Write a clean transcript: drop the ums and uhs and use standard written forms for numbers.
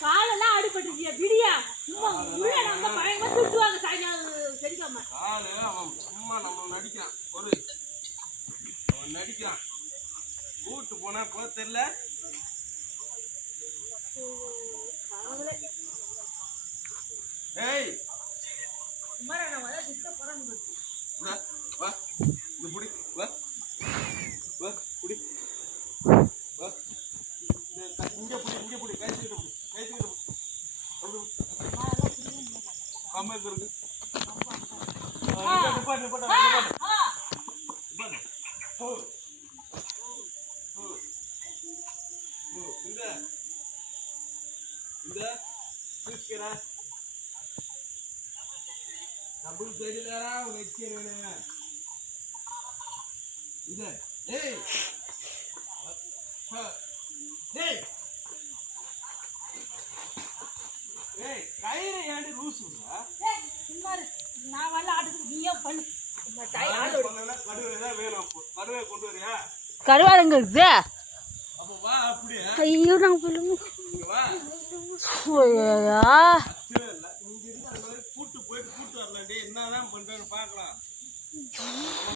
காலெல்லாம் அடிபட்டுருக்கியா விடியா நம்ம பயங்கரமா சுட்டுவாங்க சாயங்காலம் செடிக்காம காலு அவன் சும்மா நம்ம நடிக்கிறான் அவன் நடிக்கிறான் கூட்டு போனா போக தெரியல ஏய் குமாரா நான் வர சித்த போறேன் வா இந்த புடி வா வா புடி வா இங்க புடி கை தூக்கிட்டு அம்மா இருக்கு நிப்பாட்டு இந்த தூக்கிடா டபுள் சைடுலடா வெச்சிரேனே இந்த ஏய் டேய் ஏய் கயிறு ஏண்டி லூசுடா ஏய் சும்மா நான் வல்ல ஆட்டுக்கு நீயே பண்ணு நம்ம டை ஆடு பண்ணல கடுவேல வேணும் கடுவே கொண்டு வரியா கருவாடுங்க இது அப்ப வா அப்படியே ஐயோ நான் சொல்லுங்க இங்க வா ஓயா இல்ல இங்க இருந்து அந்த மாதிரி கூட்டு வரலாம்டே என்னதான் பண்றேன்னு பார்க்கலாம்